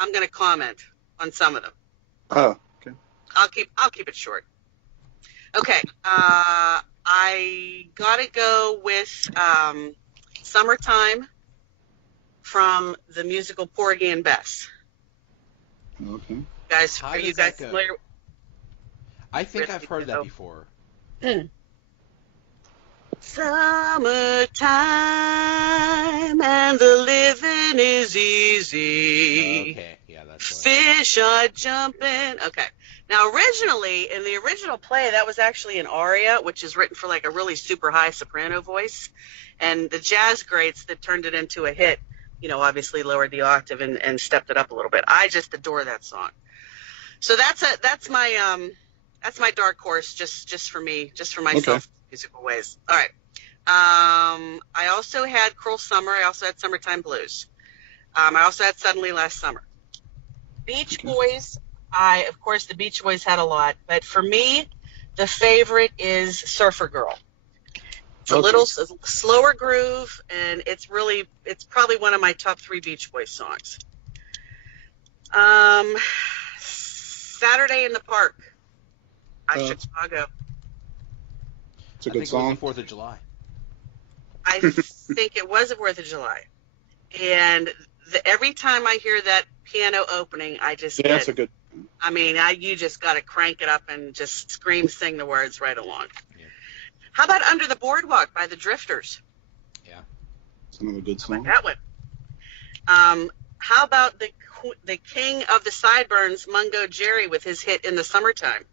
I'm going to comment on some of them. Oh, okay. I'll keep it short. Okay. I got to go with Summertime from the musical Porgy and Bess. Okay. Guys, are you guys familiar? I think I've heard that before. Summertime and the living is easy. Okay, yeah, that's what. Fish are jumping. Okay. Now, originally, in the original play, that was actually an aria, which is written for like a really super high soprano voice. And the jazz greats that turned it into a hit, obviously lowered the octave and stepped it up a little bit. I just adore that song. So that's my dark horse, just for me, just for myself, musical ways. All right. I also had Cruel Summer. I also had Summertime Blues. I also had Suddenly Last Summer. Beach Boys. Of course, the Beach Boys had a lot, but for me, the favorite is Surfer Girl. It's a little slower groove, and it's probably one of my top 3 Beach Boys songs. Saturday in the Park by Chicago. It's a good song. It was the 4th of July. I think it was the 4th of July. And every time I hear that piano opening, I just that's a good. You just got to crank it up and just sing the words right along. Yeah. How about Under the Boardwalk by the Drifters? Yeah. It's another good song. That one. How about the king of the sideburns, Mungo Jerry, with his hit In the Summertime?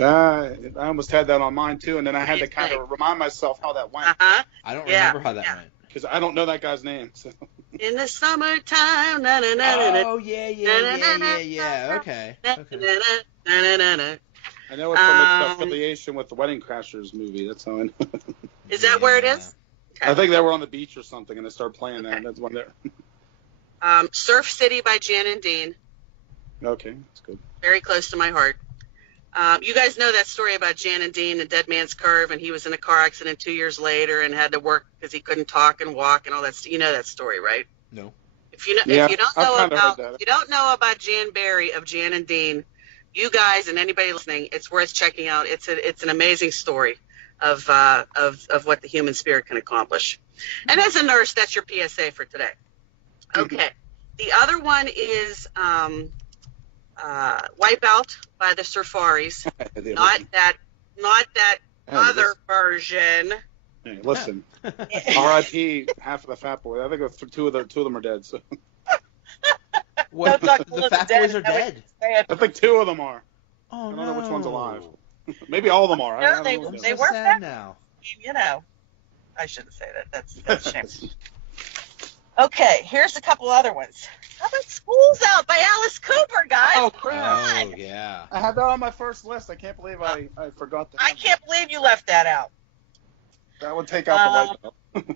I almost had that on mine too, and then I had to kind of remind myself how that went. Uh-huh. I don't remember how that went. Because I don't know that guy's name. So. In the summertime, na na na na. Oh yeah. Okay. I know it's from its affiliation with the Wedding Crashers movie. That's how I know. Is that where it is? Okay. I think they were on the beach or something, and they started playing that. That's one there. Surf City by Jan and Dean. Okay, that's good. Very close to my heart. You guys know that story about Jan and Dean, the Dead Man's Curve, and he was in a car accident 2 years later and had to work because he couldn't talk and walk and all that. You know that story, right? No. If you don't know about Jan Barry of Jan and Dean, you guys and anybody listening, it's worth checking out. It's an amazing story of what the human spirit can accomplish. And as a nurse, that's your PSA for today. Okay. The other one is Wipeout by the Surfaris. Not that other version. Hey, listen. R.I.P. half of the Fat Boys. I think two of them are dead. So. What? The Fat Boys are dead? I think 2 of them are. Oh, I don't know which one's alive. Maybe all of them are. No, they were sad now. I shouldn't say that. That's a shame. Okay, here's a couple other ones. How about School's Out by Alice Cooper, guys? Oh, crap. Oh, yeah. I had that on my first list. I can't believe I forgot that. I can't believe you left that out. That would take out the Wipeout.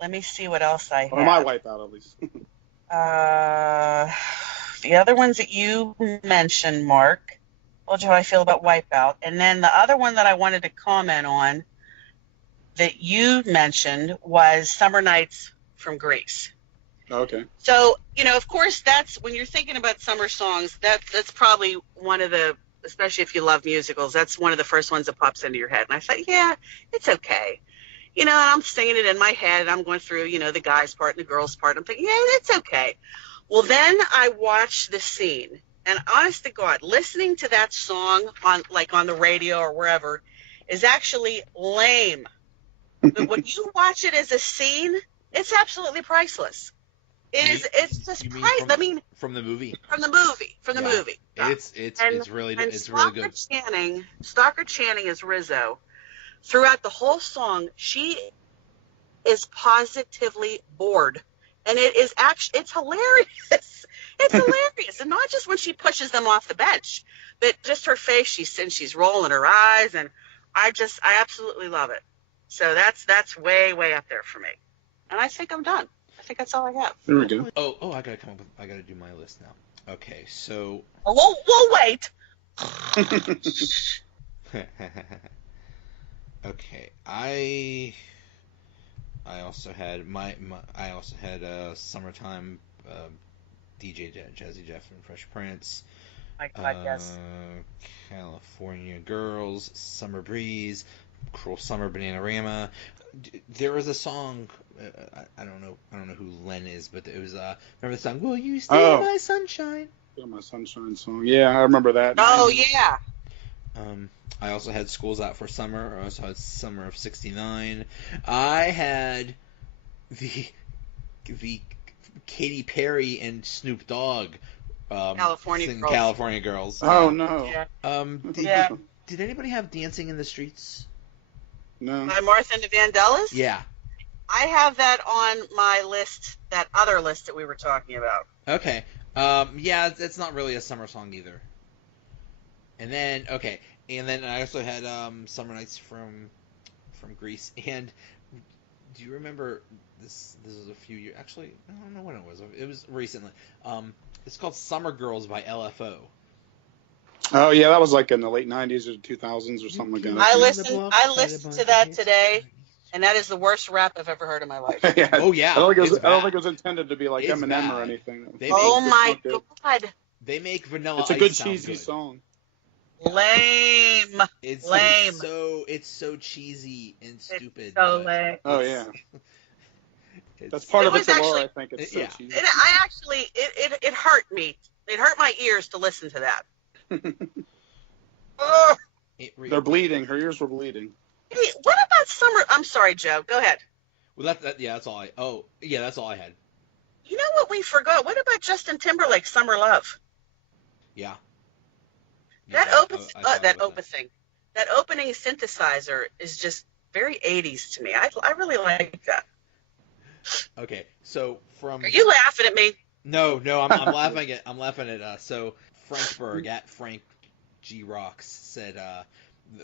Let me see what else I have. Or my Wipeout, at least. The other ones that you mentioned, Mark, told you how I feel about Wipeout. And then the other one that I wanted to comment on that you mentioned was Summer Nights from Greece. Okay. So, of course, that's when you're thinking about summer songs, that's probably one of the, especially if you love musicals, that's one of the first ones that pops into your head. And I thought, yeah, it's okay. And I'm singing it in my head, and I'm going through, the guy's part and the girl's part. I'm thinking, yeah, it's okay. Well, then I watched the scene, and honest to God, listening to that song on the radio or wherever is actually lame. But when you watch it as a scene, it's absolutely priceless. It's just priceless. From the movie. From the movie. It's really good. Stalker Channing is Rizzo. Throughout the whole song, she is positively bored, and it's hilarious. It's hilarious, and not just when she pushes them off the bench, but just her face. She's rolling her eyes, and I absolutely love it. So that's way up there for me, and I think I'm done. I think that's all I have. There we go. Oh, I gotta do my list now. Okay, so. We'll wait. Okay, I also had I also had Summertime DJ Jazzy Jeff and Fresh Prince. My God, yes. California Girls, Summer Breeze, Cruel Summer, Bananarama. There was a song. I don't know who Len is, but it was remember the song "Will You Stay My Sunshine"? Yeah, my Sunshine song. Yeah, I remember that. Oh yeah. I also had Schools Out for Summer. I also had Summer of '69. I had the Katy Perry and Snoop Dogg sing Girls. California Girls. Oh no. Yeah. Did anybody have Dancing in the Streets? No. By Martha and the Vandellas? Yeah. I have that on my list, that other list that we were talking about. Okay. Yeah, it's not really a summer song either. And then I also had Summer Nights from Greece. And do you remember this? This was a few years. Actually, I don't know when it was. It was recently. It's called Summer Girls by LFO. Oh yeah, that was like in the late '90s or 2000s or something like that. I listened to that today, and that is the worst rap I've ever heard in my life. Yeah. Oh yeah. I don't think it was intended to be like Eminem bad. or anything. Oh my God. They make Vanilla It's a Ice good sound cheesy good. song. Lame. Lame. It's so cheesy and stupid. So lame. Oh yeah. That's part of its allure. I think it's so cheesy. It hurt me. It hurt my ears to listen to that. They're bleeding. Her ears were bleeding. Hey, what about Summer? I'm sorry, Joe. Go ahead. Well, that's all I. Oh, yeah, that's all I had. You know what we forgot? What about Justin Timberlake, Summer Love? Yeah. That opening synthesizer is just very 80s to me. I really like that. Okay, so from. Are you laughing at me? No, I'm laughing at. So Frank Berg at Frank G Rocks said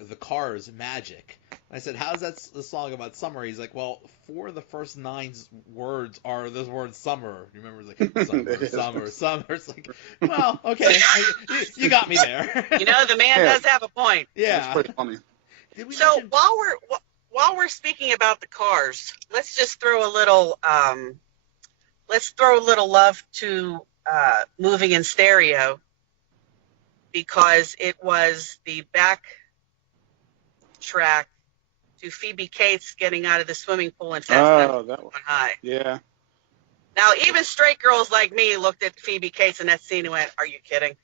the Cars Magic. I said, how's that the song about summer? He's like, well, 4 of the first 9 words are this word summer. You remember, like summer. It's like, well, okay, you got me there. You know, the man does have a point. Yeah, that's pretty funny. So while we're speaking about the Cars, let's just throw a little love to Moving in Stereo, because it was the backtrack to Phoebe Cates getting out of the swimming pool and Fast that one. High. Yeah. Now, even straight girls like me looked at Phoebe Cates in that scene and went, "Are you kidding?"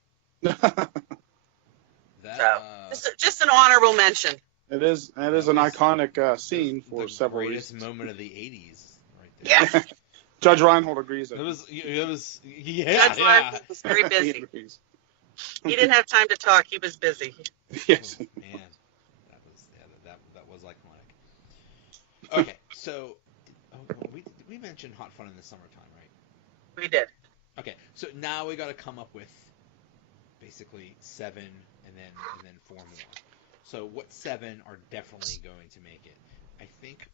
Just an honorable mention. It is an iconic scene for several greatest reasons. moment of the '80s, right there. Yeah. Judge Reinhold agrees. It was Judge Reinhold was very busy. He didn't have time to talk. He was busy. Yes. Oh, man, that was iconic. Okay, so we mentioned Hot Fun in the Summertime, right? We did. Okay, so now we got to come up with basically 7 and then 4 more. So what 7 are definitely going to make it? I think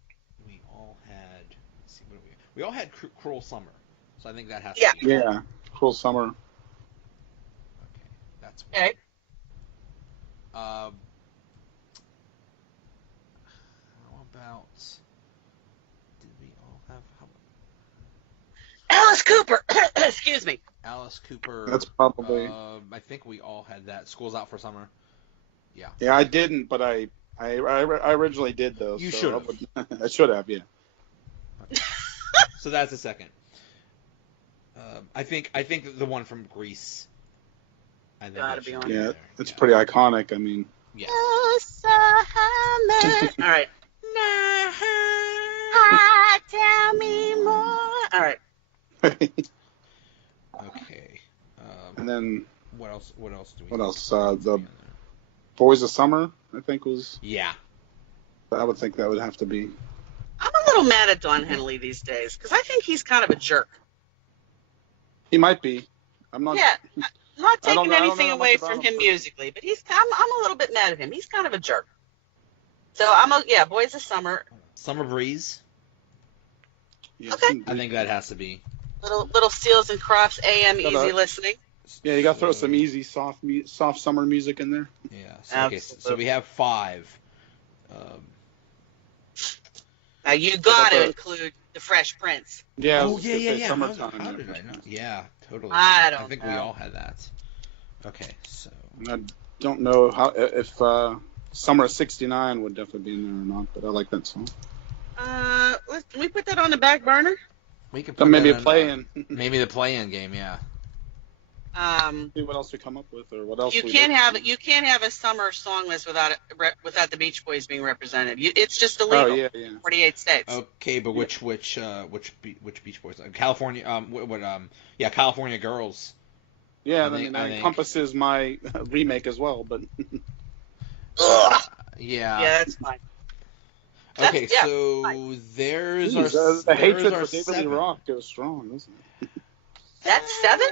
we all had. Let's see, what we all had Cruel Summer, so I think that has to be. Yeah, Cruel Summer. Okay, that's one. Okay. How about? Did we all have? Alice Cooper. Excuse me. Alice Cooper. That's probably. I think we all had that. School's Out for Summer. Yeah. Yeah, I didn't, but I originally did though. You so should have. I should have, yeah. Okay. So that's the second. I think the one from Greece. I think Gotta be on there. Yeah, it's pretty iconic. I mean. Yeah. All right. Tell me more. All right. Okay. And then. What else? What else do we? What else? The Boys of Summer, I think was. Yeah. I would think that would have to be. I'm a little mad at Don Henley these days because I think he's kind of a jerk. He might be. I'm not. Yeah. I'm not taking anything know away much about from him. him musically, but I'm a little bit mad at him. He's kind of a jerk. So Boys of Summer. Summer Breeze. Yeah, Okay. I think that has to be. Little Seals and Crofts AM easy listening. Yeah, you got to throw some easy, soft summer music in there. Yeah. So we have 5. Now you got to include the Fresh Prince. Yeah. Oh, yeah. Summertime. How did I not? Yeah, totally. I don't think know. we all had that. Okay, so. I don't know if Summer of '69 would definitely be in there or not, but I like that song. Can we put that on the back burner? We could Then put maybe that a play-in. maybe the play-in game, yeah. See what else we come up with, or what else. You can't have a summer song list without the Beach Boys being represented. It's just illegal. Oh yeah. 48 states. Okay, but which Beach Boys? California. California Girls. Yeah, that encompasses my remake as well, but. Yeah. Yeah, that's fine. Okay, fine. there's the hatred for David Lee 7. Roth goes strong, isn't it? That's 7?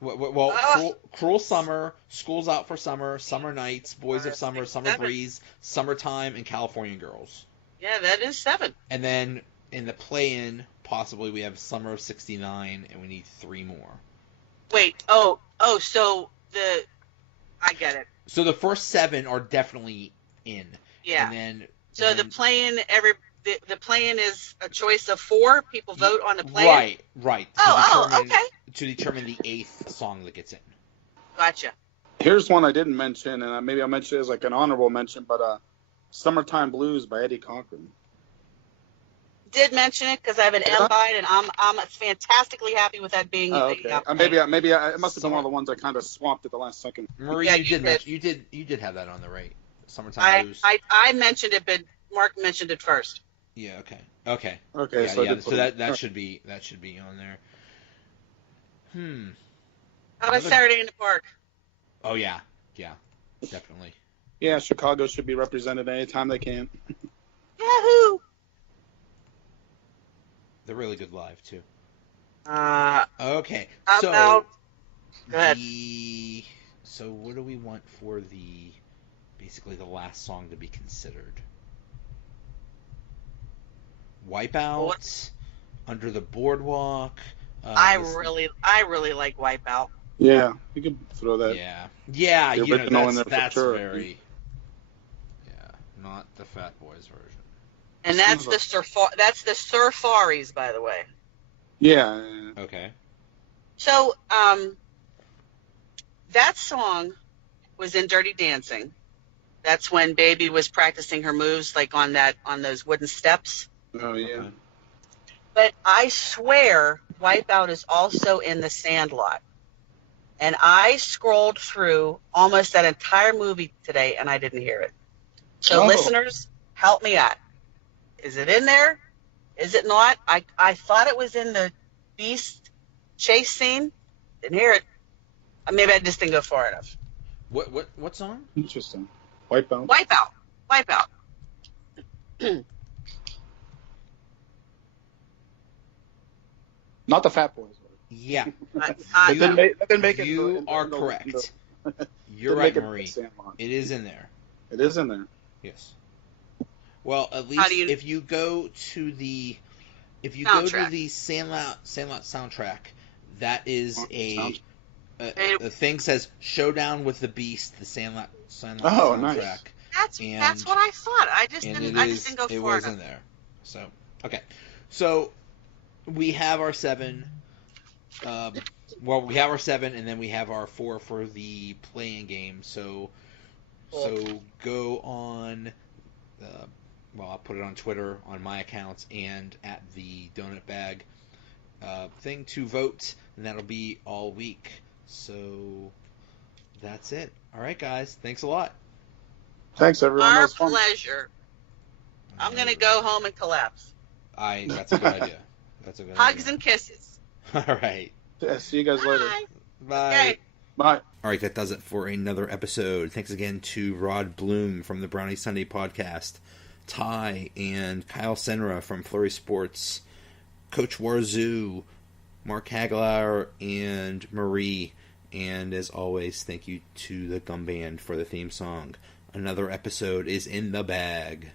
Well, Cruel Summer, School's Out for Summer, Summer Nights, Boys of Summer, Summer 7. Breeze, Summertime, and California Girls. Yeah, that is 7. And then in the play-in, possibly we have Summer of '69, and we need 3 more. Wait, so I get it. So the first 7 are definitely in. Yeah. And then the play-in, the play-in is a choice of 4. People vote on the play-in. Right. Okay. To determine the 8th song that gets in. Gotcha. Here's one I didn't mention, and maybe I'll mention it as like an honorable mention, but "Summertime Blues" by Eddie Cochran. Did mention it because I have an invite, and I'm fantastically happy with that being. Oh, okay. Maybe it must have been one of the ones I kind of swapped at the last second. Marie, Yeah, you did have that on the right. Summertime Blues. I mentioned it, but Mark mentioned it first. Yeah. Okay. Okay. Yeah, so that should be on there. How about Saturday in the Park? Oh yeah, definitely. Yeah, Chicago should be represented anytime they can. Yahoo! They're really good live too. Okay, Go ahead. So what do we want for basically the last song to be considered? Wipeout, Under the Boardwalk. I really like Wipeout. Yeah, you could throw that. Yeah. The original in there for That's sure. very. Yeah, not the Fat Boys version. And that's the Surfaris, by the way. Yeah. Okay. So, that song was in Dirty Dancing. That's when Baby was practicing her moves, like on those wooden steps. Oh yeah. Okay. But I swear Wipeout is also in The Sandlot. And I scrolled through almost that entire movie today, and I didn't hear it. So, listeners, help me out. Is it in there? Is it not? I thought it was in the Beast chase scene. Didn't hear it. Maybe I just didn't go far enough. What song? Interesting. Wipeout. Wipeout. Not the Fat Boys. Yeah. That didn't make it. You are correct. You're right, Marie. It is in there. It is in there. Yes. Well, at least if you go to the Sandlot soundtrack, that is a thing says Showdown with the Beast, the Sandlot soundtrack. Nice. That's what I thought. I just didn't go far enough. It was in there. So okay. So we have our 7. We have our 7, and then we have our 4 for the playing game. So go on. I'll put it on Twitter, on my accounts, and at the Donut Bag thing to vote, and that'll be all week. So that's it. All right, guys. Thanks a lot. Thanks, everyone. Our pleasure. I'm going to go home and collapse. That's a good idea. Hugs and kisses. All right. Yeah, see you guys later. Bye. Okay. Bye. All right, that does it for another episode. Thanks again to Rod Bluhm from the Brownie Sunday Podcast, Ty and Kyle Senra from Flurry Sports, Coach Warzu, Mark Hagelauer, and Marie. And as always, thank you to the Gum Band for the theme song. Another episode is in the bag.